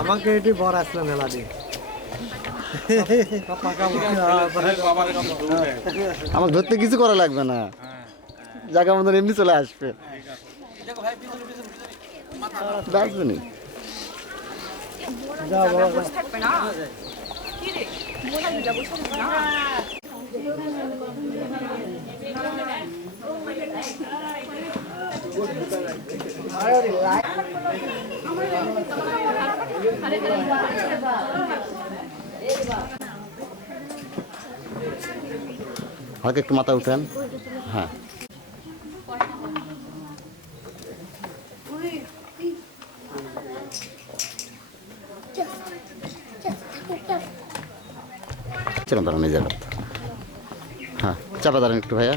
আমাকে এটি বড় আসলে মেলা দিন আমাকে ধরতে কিছু করা লাগবে না। জায়গা মতন এমনি চলে আসবে। আসবে নি? হালকা একটু মাথা উঠেন। হ্যাঁ। চলুন জায়গা হ্যাঁ চাপা দাঁড়ান একটু ভাইয়া।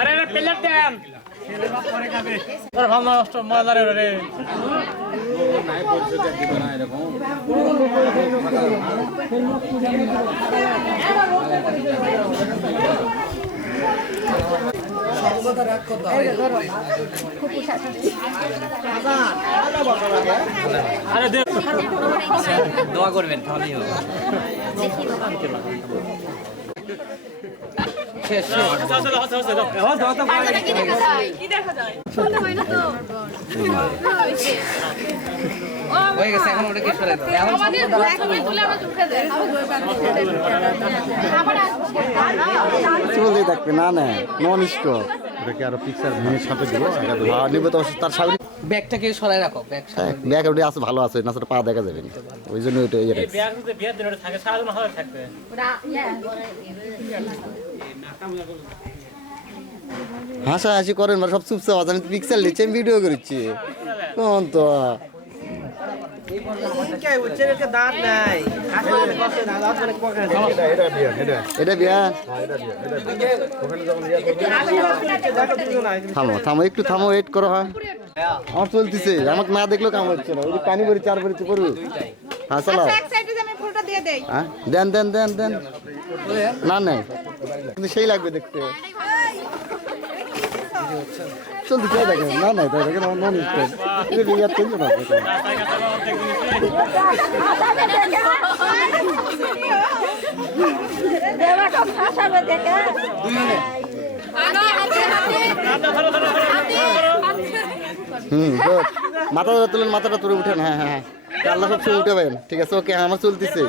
আরে দোয়া করবেন তাহলেই হবে। হয়ে গেছে এখন ওটা কি সরাই দাও এখন আমাদের ছবি তুলে আমরা চুপকে যাই আবার আসব থাকবে না না নন স্টপ ওটাকে আরও পিকচার মেয়ের সাথে দিব নিবে তো তার সামনে। ব্যাগটাকে সরাই রাখো ব্যাগ ব্যাগ ওটা আছে ভালো আছে না সেটা পা দেখা যাবে না। ওই জন্য ওইটা ইয়ে হাসা হাসি যদি বিয়ার দিন থাকে সারা দিন হাতে থাকবে। হাসাহাসি করেন মানে সব চুপচাপ আছে আমি পিকচার নিচ্ছি আমি ভিডিও করছি। কোন তো দাঁত নাই এটা বিয়া থামো থামো একটু থামো ওয়েট করো হ্যাঁ। আমার চলতেছে আমাকে না দেখলেও কাম হচ্ছে না। ওই কানি ভরি চার ভরি করব? হ্যাঁ চালাও। দেই। হ্যাঁ দেন দেন দেন দেন। না নেই। কিন্তু সেই লাগবে দেখতে। চলতে চাই দেখেন না নাই তাই দেখেন আমার নন স্টপ এটা বিয়ে আর না দেখেন। হুম মাথাটা তুলেন মাথাটা তুলে উঠেন হ্যাঁ হ্যাঁ হ্যাঁ আল্লাহ সবসময় উঠাবেন ঠিক আছে ওকে আমার চলতেছে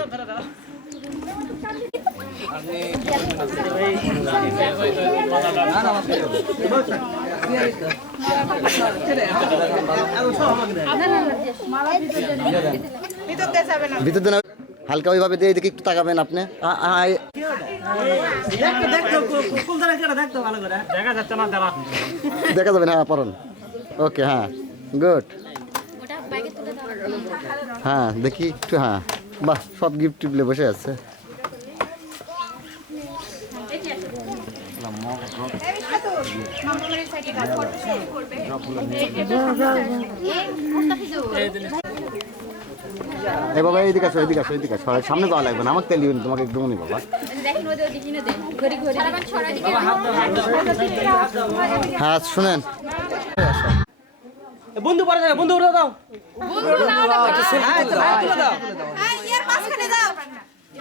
ভিতর দেন হালকা ওইভাবে দিয়ে দেখি একটু তাকাবেন আপনি দেখা যাবে না হ্যাঁ পড়ুন ওকে হ্যাঁ গুড হ্যাঁ দেখি একটু হ্যাঁ। বাহ, সব গিফট টিপলে বসে আছে। এ বাবা এইদিকে আসো এইদিকে আসো এইদিকে আসো। সামনে যাওয়া লাগবে না আমাকে তেল দিবেন তোমাকে একদম নি বাবা হ্যাঁ। শুনেন। বন্ধু পরে যাবে বন্ধু দাও। বন্ধু দাও হ্যাঁ তুলে দাও হ্যাঁ ইয়ার মাঝখানে দাও আপনি উঠান আপনি উঠান এই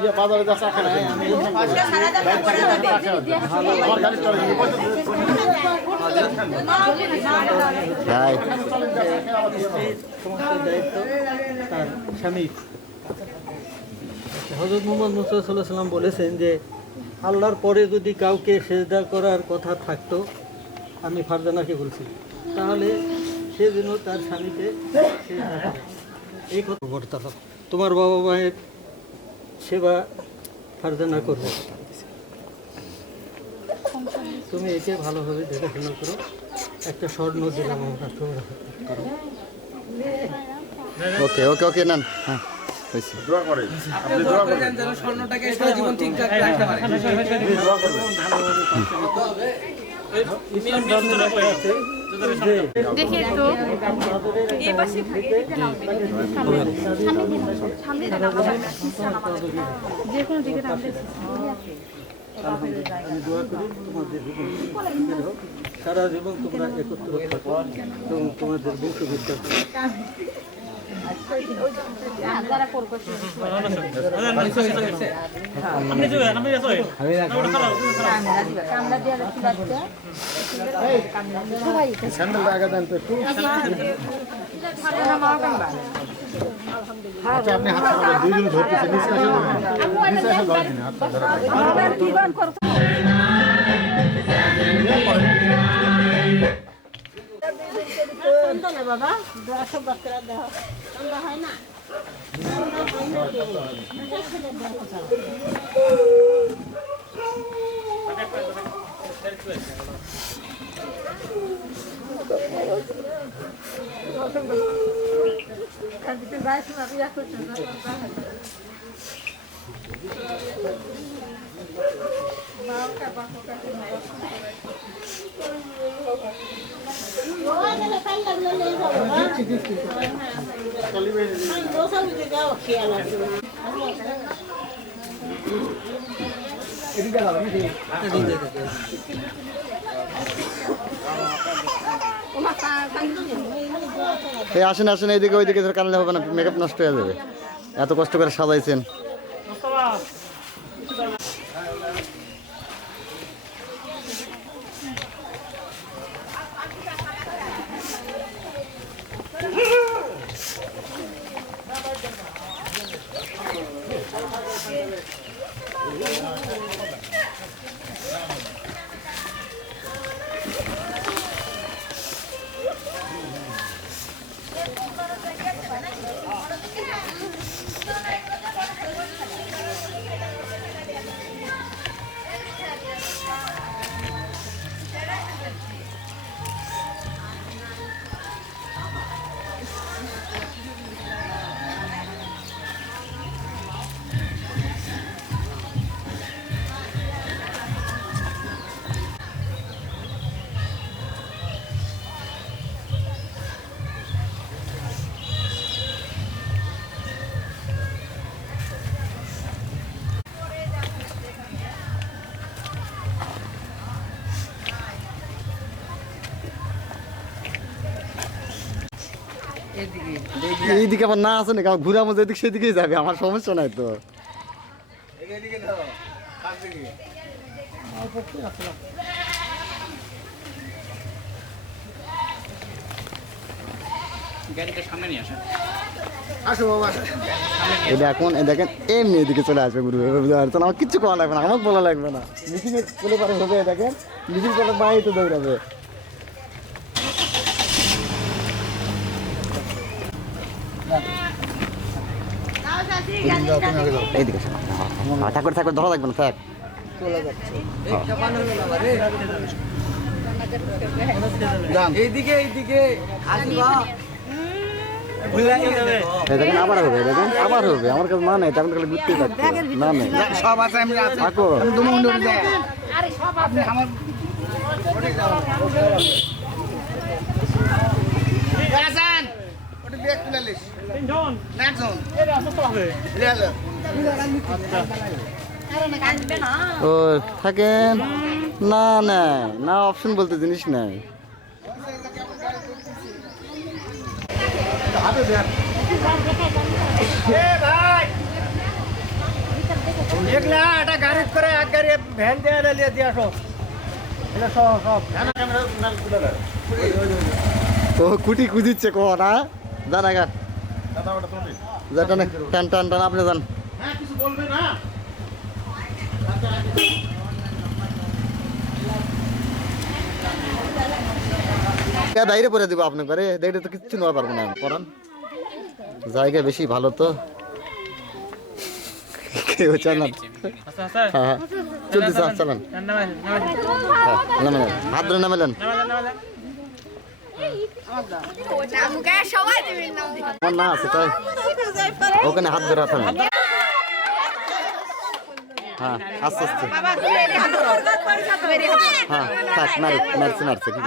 ইয়ে বাজারে যা চা খেলে আমার গাড়ি চলে হাই। তার স্বামী। হজরত মোহাম্মদ মুসাল্লাহ সাল্লাম বলেছেন যে আল্লাহর পরে যদি কাউকে সেজদা করার কথা থাকতো আমি ফারজানাকে বলছি। তাহলে সে যেন তার স্বামীকে এই কথা বর্তাল তোমার বাবা মায়ের সেবা ফারজানা করবে। তুমি একে ভালোভাবে দেখাশোনা করো। একটা স্বর্ণ দিলাম আমরা তোমরা করো ওকে ওকে ওকে নেন। হ্যাঁ স্বর্ণটাকে জীবন ঠিকঠাক রাখতে পারে। দেখি একটু। এই সারা জীবন তোমরা একত্র এবং তোমাদের বংশ বিস্তার যাবেন আপনি যাবেন কামলা দিয়ে রাখি বাচ্চা সবাই ধরতেছে নিচে আসে নিচে আসে ধরে দিন হাত ধরে এই আসেন আসেন, এইদিকে, ওইদিকে কানলে হবে না মেকআপ নষ্ট হয়ে যাবে। এত কষ্ট করে সাজাইছেন। এইদিকে। আবার না আসে না কারণ ঘুরে আমাদের এদিক সেদিকেই যাবে। আমার সমস্যা নাই তো। এদিকে চলে আমার কিচ্ছু করা লাগবে না। আমার বলা লাগবে না। মিটিংয়ে চলে পারে দেখেন মিটিং চলে বাইরে তো দৌড়াবে। এইদিকে হ্যাঁ, ঠাকুর ঠাকুর ধরা লাগবে না থাক এইদিকে এইদিকে দেখেন আবার হবে দেখেন আবার হবে আমার কাছে না নেই তেমন খালি ঘুরতেই থাকছে না নেই তিনজন? আসতে হবে ও থাকেন? না নাই না অপশন বলতে জিনিস নাই। এ ভাই! একটা গাড়ি করে এক গাড়ি ভ্যান দিয়ে দিয়ে আসো। কুটি কুদিচ্ছে কো না জান আগা যা টানে টান টান টান আপনি যান। বাইরে পরে দিব আপনাকে তো কিচ্ছু নেওয়া পারব না। পরান। জায়গা বেশি ভালো তো। কেউ চালান হ্যাঁ হ্যাঁ। চলতে চালান। হ্যাঁ হাত ধরে নামেলেন। না আছে তাই? ওখানে হাত ধরে আছেন হ্যাঁ আস্তে আস্তে। হ্যাঁ নাড়ছে কি